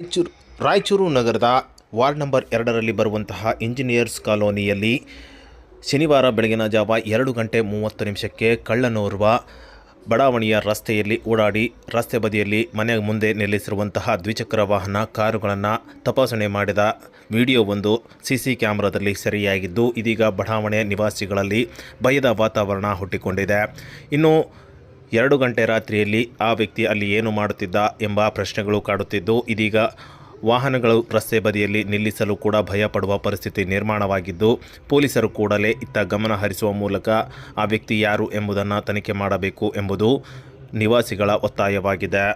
ರಾಯಚೂರು ನಗರದ ward number 2ರಲ್ಲಿ ಬರುವಂತಹ engineers ಕಾಲೋನಿಯಲ್ಲಿ ಶನಿವಾರ ಬೆಳಗಿನ ಜಾವ 2:30 ಕಳ್ಳನೋರ್ವ ಬಡಾವಣೆಯ ರಸ್ತೆಯಲ್ಲಿ ಓಡಾಡಿ ರಸ್ತೆ ಬದಿಯಲ್ಲಿ ಮನೆ ಮುಂದೆ ನಿಲ್ಲಿಸಿರುವಂತಹ ದ್ವಿಚಕ್ರ ವಾಹನ ಕಾರುಗಳನ್ನು ತಪಾಸಣೆ ಮಾಡಿದ ವಿಡಿಯೋವೊಂದು ಸಿಸಿ ಕ್ಯಾಮೆರಾದಲ್ಲಿ ಸೆರೆಯಾಗಿದ್ದು ಇದೀಗ ಬಡಾವಣೆ ನಿವಾಸಿಗಳಲ್ಲಿ ಭಯದ ವಾತಾವರಣ ಹುಟ್ಟಿಕೊಂಡಿದೆ. ಇನ್ನು 2 ಗಂಟೆ ರಾತ್ರಿಯಲ್ಲಿ ಆ ವ್ಯಕ್ತಿ ಅಲ್ಲಿ ಏನು ಮಾಡುತ್ತಿದ್ದ ಎಂಬ ಪ್ರಶ್ನೆಗಳು ಕಾಡುತ್ತಿದ್ದು ಇದೀಗ ವಾಹನಗಳು ರಸ್ತೆ ಬದಿಯಲ್ಲಿ ನಿಲ್ಲಿಸಲು ಕೂಡ ಭಯಪಡುವ ಪರಿಸ್ಥಿತಿ ನಿರ್ಮಾಣವಾಗಿದ್ದು ಪೊಲೀಸರು ಕೂಡಲೇ ಇತ್ತ ಗಮನ ಹರಿಸುವ ಮೂಲಕ ಆ ವ್ಯಕ್ತಿ ಯಾರು ಎಂಬುದನ್ನು ತನಿಖೆ ಮಾಡಬೇಕು ಎಂಬುದು ನಿವಾಸಿಗಳ ಒತ್ತಾಯವಾಗಿದೆ.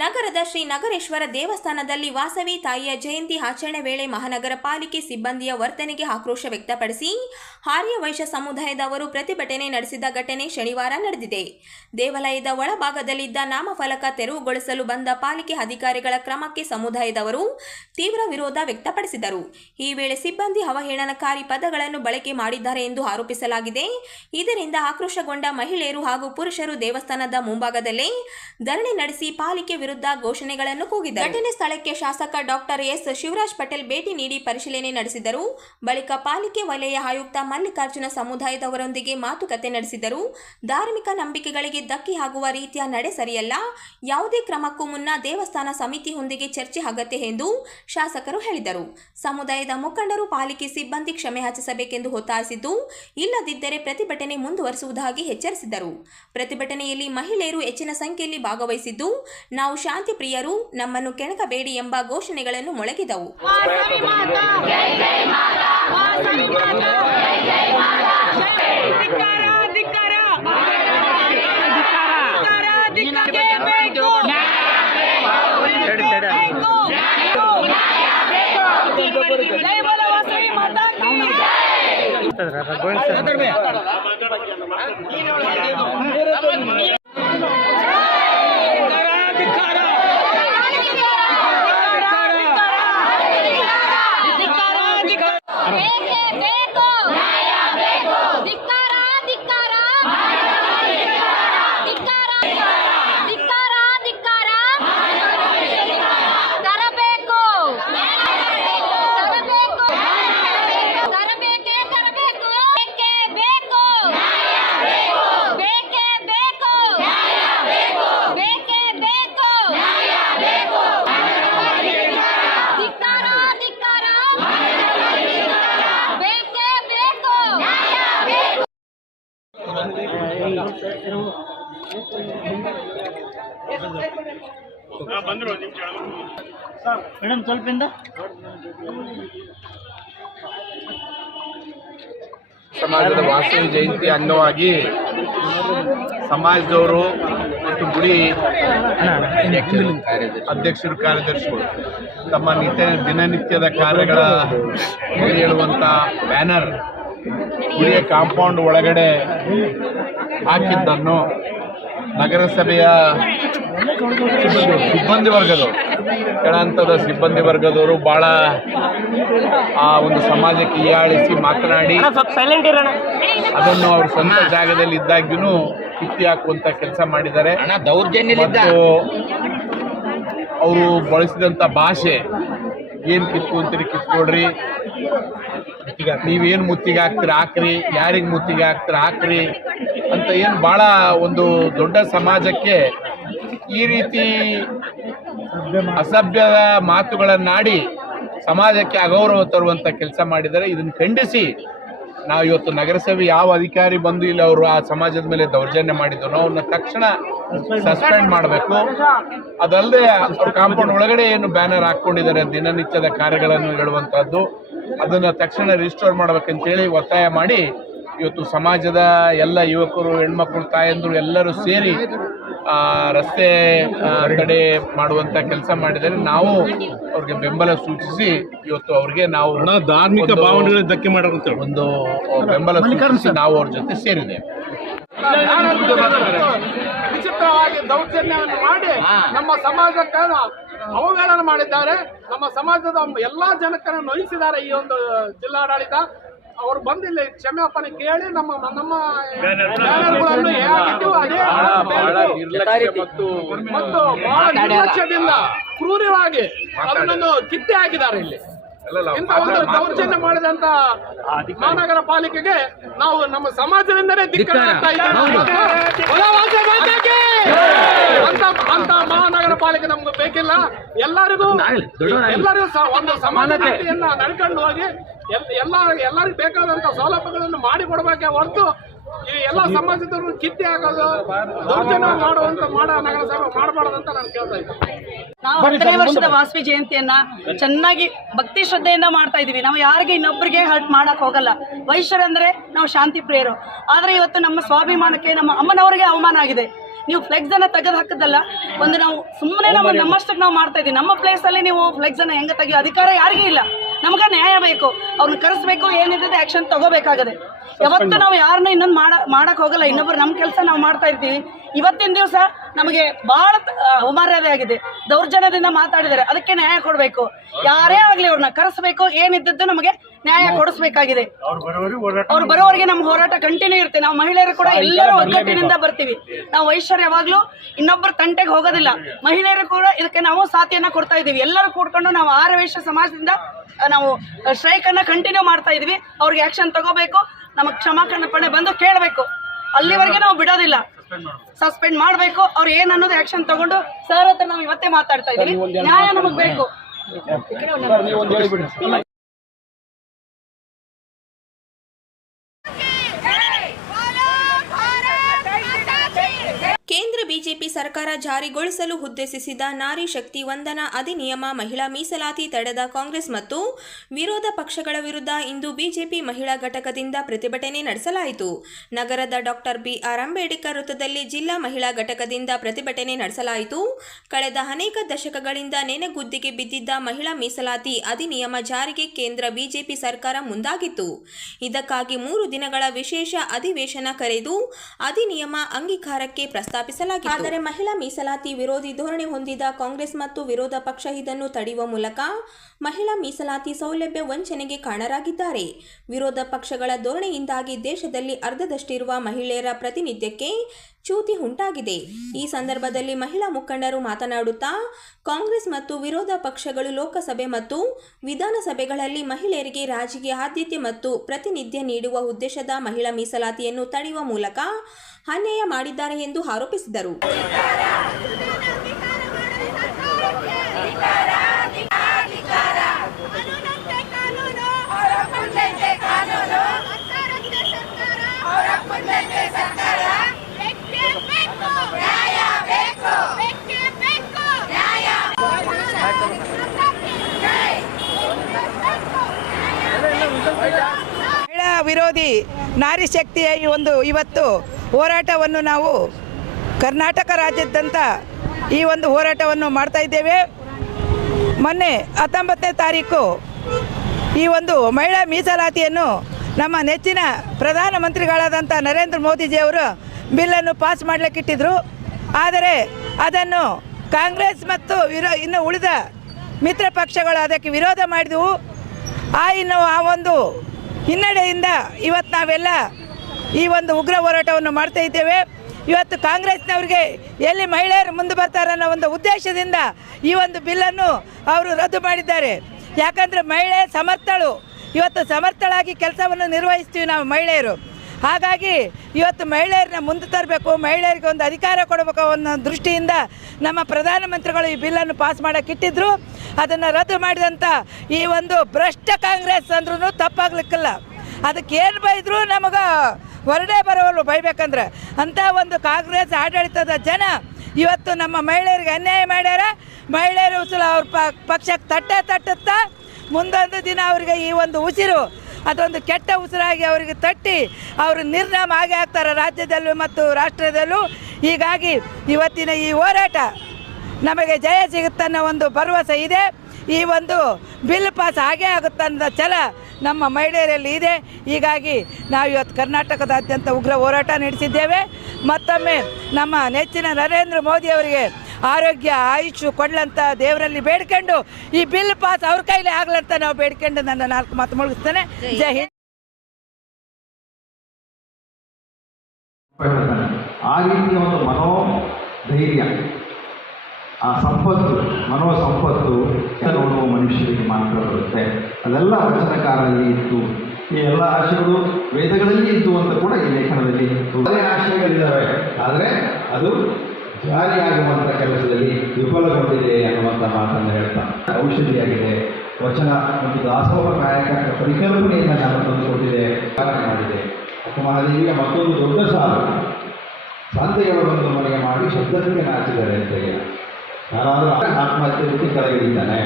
ನಗರದ ಶ್ರೀ ನಗರೇಶ್ವರ ದೇವಸ್ಥಾನದಲ್ಲಿ ವಾಸವಿ ತಾಯಿಯ ಜಯಂತಿ ಆಚರಣೆ ವೇಳೆ ಮಹಾನಗರ ಪಾಲಿಕೆ ಸಿಬ್ಬಂದಿಯ ವರ್ತನೆಗೆ ಆಕ್ರೋಶ ವ್ಯಕ್ತಪಡಿಸಿ ಆರ್ಯ ವೈಶ್ಯ ಸಮುದಾಯದವರು ಪ್ರತಿಭಟನೆ ನಡೆಸಿದ ಘಟನೆ ಶನಿವಾರ ನಡೆದಿದೆ. ದೇವಾಲಯದ ಒಳಭಾಗದಲ್ಲಿದ್ದ ನಾಮಫಲಕ ತೆರವುಗೊಳಿಸಲು ಬಂದ ಪಾಲಿಕೆ ಅಧಿಕಾರಿಗಳ ಕ್ರಮಕ್ಕೆ ಸಮುದಾಯದವರು ತೀವ್ರ ವಿರೋಧ ವ್ಯಕ್ತಪಡಿಸಿದರು. ಈ ವೇಳೆ ಸಿಬ್ಬಂದಿ ಅವಹೇಳನಕಾರಿ ಪದಗಳನ್ನು ಬಳಕೆ ಮಾಡಿದ್ದಾರೆ ಎಂದು ಆರೋಪಿಸಲಾಗಿದೆ. ಇದರಿಂದ ಆಕ್ರೋಶಗೊಂಡ ಮಹಿಳೆಯರು ಹಾಗೂ ಪುರುಷರು ದೇವಸ್ಥಾನದ ಮುಂಭಾಗದಲ್ಲೇ ಧರಣಿ ನಡೆಸಿ ಪಾಲಿಕೆ ವಿರುದ್ಧ ಘೋಷಣೆಗಳನ್ನು ಕೂಗಿದರು. ಘಟನೆ ಸ್ಥಳಕ್ಕೆ ಶಾಸಕ ಡಾಕ್ಟರ್ ಎಸ್ ಶಿವರಾಜ್ ಪಟೇಲ್ ಭೇಟಿ ನೀಡಿ ಪರಿಶೀಲನೆ ನಡೆಸಿದರು. ಬಳಿಕ ಪಾಲಿಕೆ ವಲಯ ಆಯುಕ್ತ ಮಲ್ಲಿಕಾರ್ಜುನ ಸಮುದಾಯದವರೊಂದಿಗೆ ಮಾತುಕತೆ ನಡೆಸಿದರು. ಧಾರ್ಮಿಕ ನಂಬಿಕೆಗಳಿಗೆ ಧಕ್ಕೆ ಆಗುವ ರೀತಿಯ ನಡೆ ಸರಿಯಲ್ಲ. ಯಾವುದೇ ಕ್ರಮಕ್ಕೂ ಮುನ್ನ ದೇವಸ್ಥಾನ ಸಮಿತಿಯೊಂದಿಗೆ ಚರ್ಚೆ ಅಗತ್ಯ ಎಂದು ಶಾಸಕರು ಹೇಳಿದರು. ಸಮುದಾಯದ ಮುಖಂಡರು ಪಾಲಿಕೆ ಸಿಬ್ಬಂದಿ ಕ್ಷಮೆ ಯಾಚಿಸಬೇಕೆಂದು ಒತ್ತಾಯಿಸಿದ್ದು, ಇಲ್ಲದಿದ್ದರೆ ಪ್ರತಿಭಟನೆ ಮುಂದುವರಿಸುವುದಾಗಿ ಎಚ್ಚರಿಸಿದರು. ಪ್ರತಿಭಟನೆಯಲ್ಲಿ ಮಹಿಳೆಯರು ಹೆಚ್ಚಿನ ಸಂಖ್ಯೆಯಲ್ಲಿ ಭಾಗವಹಿಸಿದ್ದು, ನಾವು ಶಾಂತಿ ಪ್ರಿಯರು, ನಮ್ಮನ್ನು ಕೆಣಕಬೇಡಿ ಎಂಬ ಘೋಷಣೆಗಳನ್ನು ಮೊಳಗಿದವು. ಮೇಡಮ್ ಸ್ವಲ್ಪಿಂದ ಸಮಾಜದ ವಾಸವಿ ಜಯಂತಿ ಅಂಗವಾಗಿ ಸಮಾಜದವರು ಮತ್ತು ಗುಡಿ ಅಧ್ಯಕ್ಷರು ಕಾರ್ಯದರ್ಶಿಗಳು ತಮ್ಮ ದಿನನಿತ್ಯದ ಕಾರ್ಯಗಳ ಹೇಳುವಂಥ ಬ್ಯಾನರ್ ಗುಡಿಯ ಕಾಂಪೌಂಡ್ ಒಳಗಡೆ ಹಾಕಿದ್ದನ್ನು ನಗರಸಭೆಯ ಸಿಬ್ಬಂದಿ ವರ್ಗದವರು, ಕೆಳಹಂತದ ಸಿಬ್ಬಂದಿ ವರ್ಗದವರು ಭಾಳ ಆ ಒಂದು ಸಮಾಜಕ್ಕೆ ಹೀಯಾಳಿಸಿ ಮಾತನಾಡಿ ಅದನ್ನು ಅವ್ರ ಸ್ವಂತ ಜಾಗದಲ್ಲಿ ಇದ್ದಾಗ್ಯೂ ಕಿತ್ತಿ ಹಾಕುವಂತ ಕೆಲಸ ಮಾಡಿದ್ದಾರೆ. ಮತ್ತು ಅವರು ಬಳಸಿದಂಥ ಭಾಷೆ, ಏನು ಕಿತ್ತು ಅಂತೀರಿ ಕಿತ್ಕೊಡ್ರಿ, ನೀವೇನು ಮುತ್ತಿಗೆ ಹಾಕ್ತೀರಿ ಹಾಕ್ರಿ, ಯಾರಿಗೆ ಮುತ್ತಿಗೆ ಹಾಕ್ತೀರಿ ಹಾಕ್ರಿ ಅಂತ ಏನು ಭಾಳ ಒಂದು ದೊಡ್ಡ ಸಮಾಜಕ್ಕೆ ಈ ರೀತಿ ಅಸಭ್ಯದ ಮಾತುಗಳನ್ನಾಡಿ ಸಮಾಜಕ್ಕೆ ಅಗೌರವ ತರುವಂಥ ಕೆಲಸ ಮಾಡಿದರೆ ಇದನ್ನು ಖಂಡಿಸಿ ನಾವು ಇವತ್ತು ನಗರಸಭೆ ಯಾವ ಅಧಿಕಾರಿ ಬಂದು ಇಲ್ಲ ಅವರು ಆ ಸಮಾಜದ ಮೇಲೆ ದೌರ್ಜನ್ಯ ಮಾಡಿದ್ರು ಅವ್ರನ್ನ ತಕ್ಷಣ ಸಸ್ಪೆಂಡ್ ಮಾಡಬೇಕು. ಅದಲ್ಲದೆ ಅವ್ರ ಕಾಂಪೌಂಡ್ ಒಳಗಡೆ ಏನು ಬ್ಯಾನರ್ ಹಾಕ್ಕೊಂಡಿದ್ದಾರೆ ದಿನನಿತ್ಯದ ಕಾರ್ಯಗಳನ್ನು ಹೇಳುವಂಥದ್ದು, ಅದನ್ನು ತಕ್ಷಣ ರಿಜಿಸ್ಟರ್ ಮಾಡಬೇಕಂತೇಳಿ ಒತ್ತಾಯ ಮಾಡಿ ಇವತ್ತು ಸಮಾಜದ ಎಲ್ಲ ಯುವಕರು, ಹೆಣ್ಮಕ್ಳು, ತಾಯಂದರು ಎಲ್ಲರೂ ಸೇರಿ ರಸ್ತೆ ತಡೆ ಮಾಡುವಂತ ಕೆಲಸ ಮಾಡಿದರೆ ನಾವು ಅವ್ರಿಗೆ ಬೆಂಬಲ ಸೂಚಿಸಿ ಇವತ್ತು ಅವ್ರಿಗೆ ನಾವು ಧಾರ್ಮಿಕ ಭಾವನೆಗಳಿಗೆ ಧಕ್ಕೆ ಮಾಡೋದಂತ ಒಂದು ಬೆಂಬಲ ಸೂಚಿಸಿ ನಾವು ಅವ್ರ ಜೊತೆ ಸೇರಿದ್ದೇವೆ. ವಿಚಿತ್ರವಾಗಿ ದೌರ್ಜನ್ಯವನ್ನು ಮಾಡಿ ನಮ್ಮ ಸಮಾಜಕ್ಕೆ ಅವಹೇಳನ ಮಾಡಿದ್ದಾರೆ. ನಮ್ಮ ಸಮಾಜದ ಎಲ್ಲಾ ಜನಕ್ಕನ್ನು ನೋಯಿಸಿದ್ದಾರೆ. ಈ ಒಂದು ಜಿಲ್ಲಾಡಳಿತ ಅವರು ಬಂದಿಲ್ಲ ಕ್ಷಮಾಪಣೆ ಕೇಳಿ ನಮ್ಮ ಮತ್ತು ಬಹಳ ನಿರ್ಲಕ್ಷ್ಯದಿಂದ ಕ್ರೂರವಾಗಿ ಅದನ್ನು ಕಿತ್ತೆ ಹಾಕಿದ್ದಾರೆ. ಇಲ್ಲಿ ಇಂಥ ಒಂದು ದೌರ್ಜನ್ಯ ಮಾಡಿದಂತ ಮಹಾನಗರ ಪಾಲಿಕೆಗೆ ನಾವು ನಮ್ಮ ಸಮಾಜದಿಂದಲೇ ಅಂತ ಮಹಾನಗರ ಪಾಲಿಕೆ ನಮ್ಗೆ ಬೇಕಿಲ್ಲ. ಎಲ್ಲರಿಗೂ ಒಂದು ಸಮಾನತೆಯನ್ನ ನಡ್ಕೊಂಡು ಹೋಗಿ ಎಲ್ಲರಿಗೂ ಬೇಕಾದಂತ ಸೌಲಭ್ಯಗಳನ್ನು ಮಾಡಿಕೊಡ್ಬೇಕೆ ಹೊರತು ಈ ಎಲ್ಲ ಸಮಾಜದವರು ಕಿತ್ತಿ ಹಾಕೋದು, ದೌರ್ಜನ್ಯ ಮಾಡುವಂತ ನಗರಸಭೆ ಮಾಡಬಾರ್ದಂತ ನಾನು ಕೇಳ್ತಾ ಇದ್ದೀನಿ. ನಾವು 10ನೇ ವರ್ಷದ ವಾಸವಿ ಜಯಂತಿಯನ್ನ ಚೆನ್ನಾಗಿ ಭಕ್ತಿ ಶ್ರದ್ಧೆಯಿಂದ ಮಾಡ್ತಾ ಇದೀವಿ. ನಾವು ಯಾರಿಗೆ ಇನ್ನೊಬ್ಬರಿಗೆ ಹರ್ಟ್ ಮಾಡಕ್ ಹೋಗಲ್ಲ. ವೈಶ್ಯರಂದ್ರೆ ನಾವು ಶಾಂತಿ ಪ್ರಿಯರು. ಆದ್ರೆ ಇವತ್ತು ನಮ್ಮ ಸ್ವಾಭಿಮಾನಕ್ಕೆ, ನಮ್ಮ ಅಮ್ಮನವರಿಗೆ ಅವಮಾನ ಆಗಿದೆ. ನೀವು ಫ್ಲೆಕ್ಸ್ ಅನ್ನ ತೆಗೆದು ಹಾಕದಲ್ಲ, ಒಂದು ನಾವು ಸುಮ್ಮನೆ ನಮ್ಮಷ್ಟಕ್ಕೆ ನಾವು ಮಾಡ್ತಾ ಇದ್ದೀವಿ. ನಮ್ಮ ಪ್ಲೇಸ್ ಅಲ್ಲಿ ನೀವು ಫ್ಲೆಕ್ಸ್ ಅನ್ನ ಹೆಂಗೆ ತೆಗಿಯೋ ಅಧಿಕಾರ ಯಾರಿಗೂ ಇಲ್ಲ. ನಮ್ಗೆ ನ್ಯಾಯ ಬೇಕು, ಅವ್ರನ್ನ ಕರೆಸ್ಬೇಕು, ಏನಿದೆ ಆಕ್ಷನ್ ತಗೋಬೇಕಾಗದೆ. ಯಾವತ್ತು ನಾವು ಯಾರನ್ನ ಇನ್ನೊಂದು ಮಾಡಕ್ ಹೋಗಲ್ಲ, ಇನ್ನೊಬ್ರು ನಮ್ಮ ಕೆಲಸ ನಾವು ಮಾಡ್ತಾ ಇರ್ತೀವಿ. ಇವತ್ತಿನ ದಿವಸ ನಮಗೆ ಬಹಳ ಅವಮರ್ಯಾದೆ ಆಗಿದೆ, ದೌರ್ಜನ್ಯದಿಂದ ಮಾತಾಡಿದ್ದಾರೆ, ಅದಕ್ಕೆ ನ್ಯಾಯ ಕೊಡಬೇಕು. ಯಾರೇ ಆಗ್ಲಿ ಅವ್ರನ್ನ ಕರೆಸ್ಬೇಕು, ಏನಿದ್ದದ್ದು ನಮಗೆ ನ್ಯಾಯ ಕೊಡಿಸ್ಬೇಕಾಗಿದೆ. ಅವ್ರು ಬರೋವರೆಗೆ ನಮ್ಮ ಹೋರಾಟ ಕಂಟಿನ್ಯೂ ಇರುತ್ತೆ. ನಾವು ಮಹಿಳೆಯರು ಕೂಡ ಎಲ್ಲರೂ ಒಗ್ಗಟ್ಟಿನಿಂದ ಬರ್ತೀವಿ. ನಾವು ವೈಶ್ಯರು ಯಾವಾಗ್ಲೂ ಇನ್ನೊಬ್ಬರ ತಂಟೆಗೆ ಹೋಗೋದಿಲ್ಲ. ಮಹಿಳೆಯರು ಕೂಡ ಇದಕ್ಕೆ ನಾವು ಸಾಥಿಯನ್ನ ಕೊಡ್ತಾ ಇದ್ದೀವಿ. ಎಲ್ಲರೂ ಕೂಡ್ಕೊಂಡು ನಾವು ಆರ್ಯ ವೈಶ್ಯ ಸಮಾಜದಿಂದ ನಾವು ಸ್ಟ್ರೈಕ್ ಅನ್ನ ಕಂಟಿನ್ಯೂ ಮಾಡ್ತಾ ಇದೀವಿ. ಅವ್ರಿಗೆ ಆಕ್ಷನ್ ತಗೋಬೇಕು, ನಮಗೆ ಕ್ಷಮಾಪಣೆ ಬಂದು ಕೇಳಬೇಕು. ಅಲ್ಲಿವರೆಗೆ ನಾವು ಬಿಡೋದಿಲ್ಲ, ಸಸ್ಪೆಂಡ್ ಮಾಡಬೇಕು. ಅವ್ರು ಏನ್ ಅನ್ನೋದು ಆಕ್ಷನ್ ತಗೊಂಡು ಸರ್ ಹತ್ರ ನಾವು ಇವತ್ತೇ ಮಾತಾಡ್ತಾ ಇದೀವಿ. ನ್ಯಾಯ ನಮಗ್ ಬೇಕು. ಕೇಂದ್ರ ಬಿಜೆಪಿ ಸರ್ಕಾರ ಜಾರಿಗೊಳಿಸಲು ಉದ್ದೇಶಿಸಿದ ನಾರಿ ಶಕ್ತಿ ವಂದನಾ ಅಧಿನಿಯಮ ಮಹಿಳಾ ಮೀಸಲಾತಿ ತಡೆದ ಕಾಂಗ್ರೆಸ್ ಮತ್ತು ವಿರೋಧ ಪಕ್ಷಗಳ ವಿರುದ್ಧ ಇಂದು ಬಿಜೆಪಿ ಮಹಿಳಾ ಘಟಕದಿಂದ ಪ್ರತಿಭಟನೆ ನಡೆಸಲಾಯಿತು. ನಗರದ ಡಾಕ್ಟರ್ ಬಿಆರ್ ಅಂಬೇಡ್ಕರ್ ವೃತ್ತದಲ್ಲಿ ಜಿಲ್ಲಾ ಮಹಿಳಾ ಘಟಕದಿಂದ ಪ್ರತಿಭಟನೆ ನಡೆಸಲಾಯಿತು. ಕಳೆದ ಅನೇಕ ದಶಕಗಳಿಂದ ನೆನೆಗುದ್ದಿಗೆ ಬಿದ್ದಿದ್ದ ಮಹಿಳಾ ಮೀಸಲಾತಿ ಅಧಿನಿಯಮ ಜಾರಿಗೆ ಕೇಂದ್ರ ಬಿಜೆಪಿ ಸರ್ಕಾರ ಮುಂದಾಗಿತ್ತು. ಇದಕ್ಕಾಗಿ 3 ದಿನಗಳ ವಿಶೇಷ ಅಧಿವೇಶನ ಕರೆದು ಅಧಿನಿಯಮ ಅಂಗೀಕಾರಕ್ಕೆ ಪ್ರಸ್ತಾಪಿಸಲಾಗಿತ್ತು. ಆದರೆ ಮಹಿಳಾ ಮೀಸಲಾತಿ ವಿರೋಧಿ ಧೋರಣೆ ಹೊಂದಿದ ಕಾಂಗ್ರೆಸ್ ಮತ್ತು ವಿರೋಧ ಪಕ್ಷ ಇದನ್ನು ತಡೆಯುವ ಮೂಲಕ ಮಹಿಳಾ ಮೀಸಲಾತಿ ಸೌಲಭ್ಯ ವಂಚನೆಗೆ ಕಾರಣರಾಗಿದ್ದಾರೆ. ವಿರೋಧ ಪಕ್ಷಗಳ ಧೋರಣೆಯಿಂದಾಗಿ ದೇಶದಲ್ಲಿ ಅರ್ಧದಷ್ಟಿರುವ ಮಹಿಳೆಯರ ಪ್ರಾತಿನಿಧ್ಯಕ್ಕೆ ಚ್ಯುತಿ ಉಂಟಾಗಿದೆ. ಈ ಸಂದರ್ಭದಲ್ಲಿ ಮಹಿಳಾ ಮುಖಂಡರು ಮಾತನಾಡುತ್ತಾ ಕಾಂಗ್ರೆಸ್ ಮತ್ತು ವಿರೋಧ ಪಕ್ಷಗಳು ಲೋಕಸಭೆ ಮತ್ತು ವಿಧಾನಸಭೆಗಳಲ್ಲಿ ಮಹಿಳೆಯರಿಗೆ ರಾಜಕೀಯ ಆದ್ಯತೆ ಮತ್ತು ಪ್ರಾತಿನಿಧ್ಯ ನೀಡುವ ಉದ್ದೇಶದ ಮಹಿಳಾ ಮೀಸಲಾತಿಯನ್ನು ತಡೆಯುವ ಮೂಲಕ ಅನ್ಯಾಯ ಮಾಡಿದ್ದಾರೆ ಎಂದು ಆರೋಪಿಸಿದರು. ಮಹಿಳಾ ವಿರೋಧಿ ನಾರಿ ಶಕ್ತಿಯ ಇವತ್ತು ಹೋರಾಟವನ್ನು ನಾವು ಕರ್ನಾಟಕ ರಾಜ್ಯಾದ್ಯಂತ ಈ ಒಂದು ಹೋರಾಟವನ್ನು ಮಾಡ್ತಾ ಇದ್ದೇವೆ. ಮೊನ್ನೆ 19ನೇ ತಾರೀಕು ಈ ಒಂದು ಮಹಿಳಾ ಮೀಸಲಾತಿಯನ್ನು ನಮ್ಮ ನೆಚ್ಚಿನ ಪ್ರಧಾನಮಂತ್ರಿಗಳಾದಂಥ ನರೇಂದ್ರ ಮೋದಿಜಿಯವರು ಬಿಲ್ಲನ್ನು ಪಾಸ್ ಮಾಡಲಿಕ್ಕಿಟ್ಟಿದ್ರು. ಆದರೆ ಅದನ್ನು ಕಾಂಗ್ರೆಸ್ ಮತ್ತು ಇನ್ನು ಉಳಿದ ಮಿತ್ರ ಪಕ್ಷಗಳು ಅದಕ್ಕೆ ವಿರೋಧ ಮಾಡಿದವು. ಆ ಒಂದು ಹಿನ್ನಡೆಯಿಂದ ಇವತ್ತು ನಾವೆಲ್ಲ ಈ ಒಂದು ಉಗ್ರ ಹೋರಾಟವನ್ನು ಮಾಡ್ತಾ ಇದ್ದೇವೆ. ಇವತ್ತು ಕಾಂಗ್ರೆಸ್ನವ್ರಿಗೆ ಎಲ್ಲಿ ಮಹಿಳೆಯರು ಮುಂದೆ ಬರ್ತಾರೆ ಅನ್ನೋ ಒಂದು ಉದ್ದೇಶದಿಂದ ಈ ಒಂದು ಬಿಲ್ಲನ್ನು ಅವರು ರದ್ದು ಮಾಡಿದ್ದಾರೆ. ಯಾಕಂದರೆ ಮಹಿಳೆ ಸಮರ್ಥಳು, ಇವತ್ತು ಸಮರ್ಥಳಾಗಿ ಕೆಲಸವನ್ನು ನಿರ್ವಹಿಸ್ತೀವಿ ನಾವು ಮಹಿಳೆಯರು. ಹಾಗಾಗಿ ಇವತ್ತು ಮಹಿಳೆಯರನ್ನ ಮುಂದೆ ತರಬೇಕು, ಮಹಿಳೆಯರಿಗೆ ಒಂದು ಅಧಿಕಾರ ಕೊಡಬೇಕು ಅನ್ನೋ ದೃಷ್ಟಿಯಿಂದ ನಮ್ಮ ಪ್ರಧಾನಮಂತ್ರಿಗಳು ಈ ಬಿಲ್ಲನ್ನು ಪಾಸ್ ಮಾಡೋಕ್ಕಿಟ್ಟಿದ್ರು. ಅದನ್ನು ರದ್ದು ಮಾಡಿದಂಥ ಈ ಒಂದು ಭ್ರಷ್ಟ ಕಾಂಗ್ರೆಸ್ ಅಂದ್ರೂ ತಪ್ಪಾಗ್ಲಿಕ್ಕಿಲ್ಲ. ಅದಕ್ಕೆ ಏನು ಬೈದ್ರು ನಮಗೆ ಹೊರಡೇ ಬರೋವಲ್ಲು ಬೈಬೇಕಂದ್ರೆ. ಅಂಥ ಒಂದು ಕಾಂಗ್ರೆಸ್ ಆಡಳಿತದ ಜನ ಇವತ್ತು ನಮ್ಮ ಮಹಿಳೆಯರಿಗೆ ಅನ್ಯಾಯ ಮಾಡ್ಯಾರ. ಮಹಿಳೆಯರು ಉಸಿರು ಅವ್ರ ಪಕ್ಷಕ್ಕೆ ತಟ್ಟುತ್ತಾ ಮುಂದೊಂದು ದಿನ ಅವರಿಗೆ ಈ ಒಂದು ಉಸಿರು ಅದೊಂದು ಕೆಟ್ಟ ಉಸಿರಾಗಿ ಅವರಿಗೆ ತಟ್ಟಿ ಅವರು ನಿರ್ನಾಮ ಆಗೇ ಆಗ್ತಾರೆ ರಾಜ್ಯದಲ್ಲೂ ಮತ್ತು ರಾಷ್ಟ್ರದಲ್ಲೂ. ಹೀಗಾಗಿ ಇವತ್ತಿನ ಈ ಹೋರಾಟ ನಮಗೆ ಜಯ ಸಿಗುತ್ತನ್ನೋ ಒಂದು ಭರವಸೆ ಇದೆ. ಈ ಒಂದು ಬಿಲ್ ಪಾಸ್ ಆಗೇ ಆಗುತ್ತನ್ನೋ ಛಲ ನಮ್ಮ ಮಹಿಳೆಯರಲ್ಲಿ ಇದೆ. ಹೀಗಾಗಿ ನಾವು ಇವತ್ತು ಕರ್ನಾಟಕದಾದ್ಯಂತ ಉಗ್ರ ಹೋರಾಟ ನಡೆಸಿದ್ದೇವೆ. ಮತ್ತೊಮ್ಮೆ ನಮ್ಮ ನೆಚ್ಚಿನ ನರೇಂದ್ರ ಮೋದಿಯವರಿಗೆ ಆರೋಗ್ಯ ಆಯುಷ್ ಕೊಡ್ಲಂತ ದೇವರಲ್ಲಿ ಬೇಡ್ಕೊಂಡು ಈ ಬಿಲ್ ಪಾಸ್ ಅವ್ರ ಕೈಲಿ ಆಗ್ಲಂತ ನಾವು ಬೇಡ್ಕೊಂಡು ನನ್ನ 4 ಮಾತು ಮುಗಿಸ್ತೇನೆ. ಜೈ ಹಿಂದ್. ಆ ರೀತಿಯ ಒಂದು ಮನೋಧೈರ್ಯ, ಆ ಸಂಪತ್ತು, ಮನೋಸಂಪತ್ತು ನೋಡುವ ಮನುಷ್ಯರಿಗೆ ಮಾತ್ರ ಬರುತ್ತೆ. ಅದೆಲ್ಲ ವಚನಕಾರರಲ್ಲಿ ಇತ್ತು. ಈ ಎಲ್ಲ ಆಶಯಗಳು ವೇದಗಳಲ್ಲಿ ಇದ್ದು ಅಂತ ಕೂಡ ಈ ಲೇಖನದಲ್ಲಿ ಅದೇ ಆಶಯಗಳಿದ್ದಾವೆ. ಆದರೆ ಅದು ಜಾರಿಯಾಗುವಂಥ ಕೆಲಸದಲ್ಲಿ ವಿಫಲಗೊಂಡಿದೆ ಅನ್ನುವಂಥ ಮಾತನ್ನು ಹೇಳ್ತಾ ಔಷಧಿಯಾಗಿದೆ. ವಚನ ಒಂದು ದಾಸೋಹಕಾಯಕ ಪರಿಕಲ್ಪನೆಯನ್ನು ನಾನು ತಂದುಕೊಟ್ಟಿದೆ, ಕಾರಣ ಮಾಡಿದೆ. ಮಹಾದೇವಿಗೆ ಮತ್ತೊಂದು ದೊಡ್ಡ ಸಾಲು, ಸಂತೆಗಳು ಬಂದು ಮನೆಗೆ ಮಾಡಿ ಶಬ್ದಕ್ಕೆ ನಾಚಿದ್ದಾರೆ ಅಂತ. ಯಾರಾದರೂ ಆತ್ಮಹತ್ಯೆ ಬಿಟ್ಟು ಕೆಳಗಿಳಿತಾನೆ.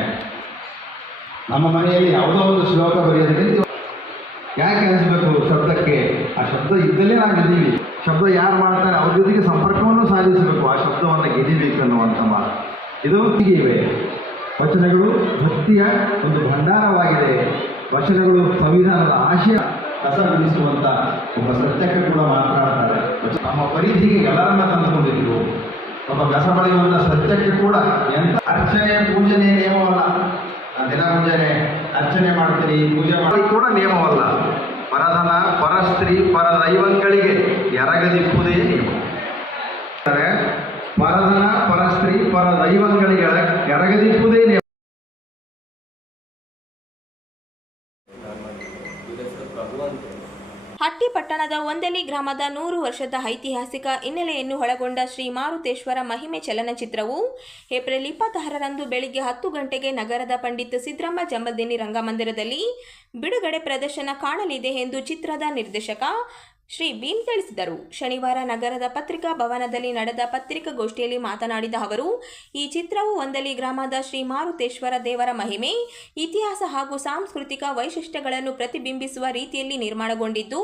ನಮ್ಮ ಮನೆಯಲ್ಲಿ ಯಾವುದೋ ಒಂದು ಶ್ಲೋಕ ಬರೆಯೋದಕ್ಕೆ ಯಾಕೆ ಅನಿಸಬೇಕು ಶಬ್ದಕ್ಕೆ? ಆ ಶಬ್ದ ಇದ್ದಲ್ಲೇ ನಾವಿದ್ದೀವಿ. ಶಬ್ದ ಯಾರು ಮಾಡ್ತಾರೆ ಅವ್ರ ಜೊತೆಗೆ ಸಂಪರ್ಕವನ್ನು ಸಾಧಿಸಬೇಕು, ಆ ಶಬ್ದವನ್ನು ಗೆದಿಬೇಕು ಅನ್ನುವಂಥ ಮಾತು. ಇದು ಇವೆ ವಚನಗಳು ಭಕ್ತಿಯ ಒಂದು ಭಂಡಾರವಾಗಿದೆ. ವಚನಗಳು ಸಂವಿಧಾನದ ಆಶಯ ಕಸಗೊಳಿಸುವಂಥ ಒಬ್ಬ ಸತ್ಯಕ್ಕೆ ಕೂಡ ಮಾತನಾಡ್ತಾರೆ. ನಮ್ಮ ಪರಿಧಿಗೆ ಎಲ್ಲರನ್ನ ತಂದುಕೊಂಡಿದ್ರು. ಒಬ್ಬ ಕಸ ಬಳಿಯುವಂಥ ಸತ್ಯಕ್ಕೆ ಕೂಡ ಎಂಥ ಅರ್ಚನೆ ಪೂಜನೆ ನಿಯಮವಲ್ಲ. ದಿನ ಮುಂಜಾನೆ ಅರ್ಚನೆ ಮಾಡ್ತೀರಿ, ಪೂಜೆ ಮಾಡಿ ಕೂಡ ನಿಯಮವಲ್ಲ. ಪರಧನ ಪರಸ್ತ್ರೀ ಪರದೈವಗಳಿಗೆ ಎರಗದಿಪ್ಪುದೇ ನಿಯಮ. ಪರಧನ ಪರಸ್ತ್ರೀ ಪರದೈವಗಳಿಗೆ ಎರಗದಿಪ್ಪುದೇ ನಿಯಮ. ಹಟ್ಟಿ ಪಟ್ಟಣದ ಒಂದಲಿ ಗ್ರಾಮದ 100 ವರ್ಷದ ಐತಿಹಾಸಿಕ ಹಿನ್ನೆಲೆಯನ್ನು ಒಳಗೊಂಡ ಶ್ರೀ ಮಾರುತೇಶ್ವರ ಮಹಿಮೆ ಚಲನಚಿತ್ರವು ಏಪ್ರಿಲ್ 26ರಂದು ಬೆಳಿಗ್ಗೆ 10 ಗಂಟೆಗೆ ನಗರದ ಪಂಡಿತ್ ಸಿದ್ರಾಮ ಜಂಬಲ್ದಿನ್ನಿ ರಂಗಮಂದಿರದಲ್ಲಿ ಬಿಡುಗಡೆ ಪ್ರದರ್ಶನ ಕಾಣಲಿದೆ ಎಂದು ಚಿತ್ರದ ನಿರ್ದೇಶಕ ಶ್ರೀ ಭೀಮ್ ತಿಳಿಸಿದರು. ಶನಿವಾರ ನಗರದ ಪತ್ರಿಕಾ ಭವನದಲ್ಲಿ ನಡೆದ ಪತ್ರಿಕಾಗೋಷ್ಠಿಯಲ್ಲಿ ಮಾತನಾಡಿದ ಅವರು, ಈ ಚಿತ್ರವು ಒಂದಲಿ ಗ್ರಾಮದ ಶ್ರೀ ಮಾರುತೇಶ್ವರ ದೇವರ ಮಹಿಮೆ, ಇತಿಹಾಸ ಹಾಗೂ ಸಾಂಸ್ಕೃತಿಕ ವೈಶಿಷ್ಟ್ಯಗಳನ್ನು ಪ್ರತಿಬಿಂಬಿಸುವ ರೀತಿಯಲ್ಲಿ ನಿರ್ಮಾಣಗೊಂಡಿದ್ದು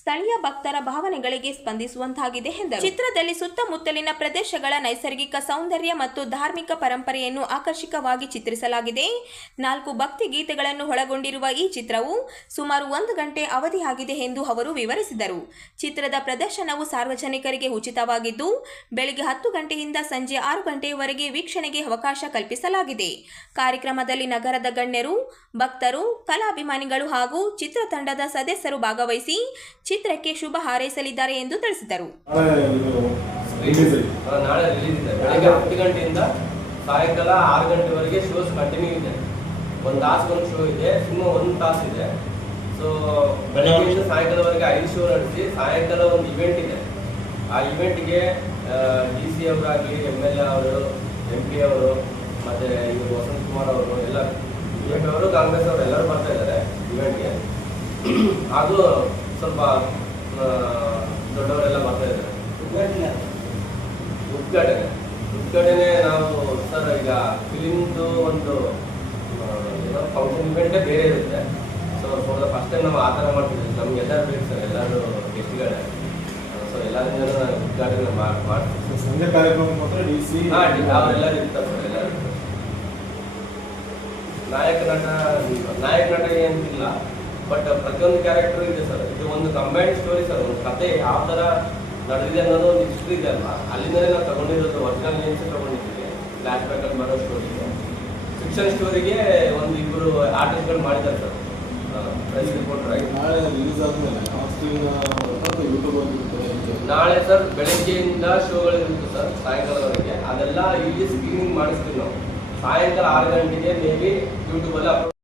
ಸ್ಥಳೀಯ ಭಕ್ತರ ಭಾವನೆಗಳಿಗೆ ಸ್ಪಂದಿಸುವಂತಾಗಿದೆ ಎಂದರು. ಚಿತ್ರದಲ್ಲಿ ಸುತ್ತಮುತ್ತಲಿನ ಪ್ರದೇಶಗಳ ನೈಸರ್ಗಿಕ ಸೌಂದರ್ಯ ಮತ್ತು ಧಾರ್ಮಿಕ ಪರಂಪರೆಯನ್ನು ಆಕರ್ಷಕವಾಗಿ ಚಿತ್ರಿಸಲಾಗಿದೆ. 4 ಭಕ್ತಿ ಗೀತೆಗಳನ್ನು ಒಳಗೊಂಡಿರುವ ಈ ಚಿತ್ರವು ಸುಮಾರು 1 ಗಂಟೆ ಅವಧಿಯಾಗಿದೆ ಎಂದು ಅವರು ವಿವರಿಸಿದರು. ಚಿತ್ರದ ಪ್ರದರ್ಶನವು ಸಾರ್ವಜನಿಕರಿಗೆ ಉಚಿತವಾಗಿದ್ದು ಬೆಳಿಗ್ಗೆ 10 ಗಂಟೆಯಿಂದ ಸಂಜೆ 6 ಗಂಟೆಯವರೆಗೆ ವೀಕ್ಷಣೆಗೆ ಅವಕಾಶ ಕಲ್ಪಿಸಲಾಗಿದೆ. ಕಾರ್ಯಕ್ರಮದಲ್ಲಿ ನಗರದ ಗಣ್ಯರು, ಭಕ್ತರು, ಕಲಾಭಿಮಾನಿಗಳು ಹಾಗೂ ಚಿತ್ರತಂಡದ ಸದಸ್ಯರು ಭಾಗವಹಿಸಿ ಚಿತ್ರಕ್ಕೆ ಶುಭ ಹಾರೈಸಲಿದ್ದಾರೆ ಎಂದು ತಿಳಿಸಿದರು. ನಾಳೆ ರಿಲೀಸ್ ಇದೆ. ಬೆಳಗ್ಗೆ 10 ಗಂಟೆಯಿಂದ ಸಾಯಂಕಾಲ 6 ಗಂಟೆವರೆಗೆ ಶೋಸ್ ಕಂಟಿನ್ಯೂ ಇದೆ. 1 ತಾಸು ಒಂದು ಶೋ ಇದೆ, ಸಿನಿಮಾ 1 ತಾಸು ಇದೆ. ಸೊ ಬೆಳಗ್ಗೆಯಿಂದ ಸಾಯಂಕಾಲವರೆಗೆ 5 ಶೋ ನಡೆಸಿ ಸಾಯಂಕಾಲ ಒಂದು ಇವೆಂಟ್ ಇದೆ. ಆ ಇವೆಂಟ್ಗೆ DC ಅವರಾಗಲಿ, MLA ಅವರು, MP ಅವರು, ಮತ್ತು ಇವರು ವಸಂತ್ ಕುಮಾರ್ ಅವರು, ಎಲ್ಲ BJP ಅವರು, ಕಾಂಗ್ರೆಸ್ ಅವರು ಎಲ್ಲರೂ ಬರ್ತಾ ಇದ್ದಾರೆ ಇವೆಂಟ್ಗೆ. ಹಾಗೂ ಸ್ವಲ್ಪ ದೊಡ್ಡವರೆಲ್ಲ ಬರ್ತಾ ಇದ್ದಾರೆ. ಉದ್ಘಾಟನೆ ನಾವು ಸರ್ ಈಗ ಫಿಲಿಮ್ದು ಒಂದು ಫಂಕ್ಷನ್ ಇವೆಂಟೇ ಬೇರೆ ಇರುತ್ತೆ. So for the first time ನಾವು ಆ ಥರ ಮಾಡ್ತಿದ್ದೀವಿ. ನಮ್ಗೆ ಎಲ್ಲರೂ ಬೇಕು ಸರ್, ಎಲ್ಲರೂ ಗೆಸ್ಟ್ಗಳೇ. ಸೊ ಎಲ್ಲರಿಂದ ಉದ್ಘಾಟನೆ ಮಾಡ್ತೀವಿ. ಸಂಜೆ ಕಾರ್ಯಕ್ರಮ ಮಾತ್ರ DC ಅವರೆಲ್ಲರೂ ಇರ್ತಾರೆ ಸರ್, ಎಲ್ಲರೂ. ನಾಯಕ ನಟ ಏನಿಲ್ಲ, ಬಟ್ ಪ್ರತಿಯೊಂದು ಕ್ಯಾರೆಕ್ಟರ್ ಇದೆ ಸರ್. ಇದು ಒಂದು ಕಂಬೈನ್ಡ್ ಸ್ಟೋರಿ ಸರ್. ಒಂದು ಕತೆ ಯಾವ ಥರ ನಡೆದಿದೆ ಅನ್ನೋದು ಒಂದು ಹಿಸ್ಟ್ರಿ ಇದೆ ಅಲ್ವಾ, ಅಲ್ಲಿಂದಲೇ ನಾವು ತಗೊಂಡಿರೋದು. ಒರಿಜಿನಲ್ ನೇಮ್ಸ್ ತಗೊಂಡಿದ್ದೀವಿ. ಫ್ಲಾಶ್ ಬ್ಯಾಕಲ್ಲಿ ಬರೋ ಸ್ಟೋರಿಗೆ, ಫಿಕ್ಷನ್ ಸ್ಟೋರಿಗೆ ಒಂದು 2 ಆರ್ಟಿಸ್ಟ್ಗಳು ಮಾಡಿದ್ದಾರೆ ಸರ್. ಪ್ರೈಸ್ ರಿಪೋರ್ಟರ್ ಆಗಿ ನಾಳೆ ರಿಲೀಸ್ ಆದಮೇಲೆ ನಾಳೆ ಸರ್ ಬೆಳಗ್ಗೆಯಿಂದ ಶೋಗಳಿರುತ್ತೆ ಸರ್ ಸಾಯಂಕಾಲವರೆಗೆ. ಅದೆಲ್ಲ ಇಲ್ಲಿ ಸ್ಕ್ರೀನಿಂಗ್ ಮಾಡಿಸ್ತೀವಿ ನಾವು. ಸಾಯಂಕಾಲ 6 ಗಂಟೆಗೆ ಮೇ ಬಿ ಯೂಟ್ಯೂಬಲ್ಲಿ ಅಪ್ಲೋಡ್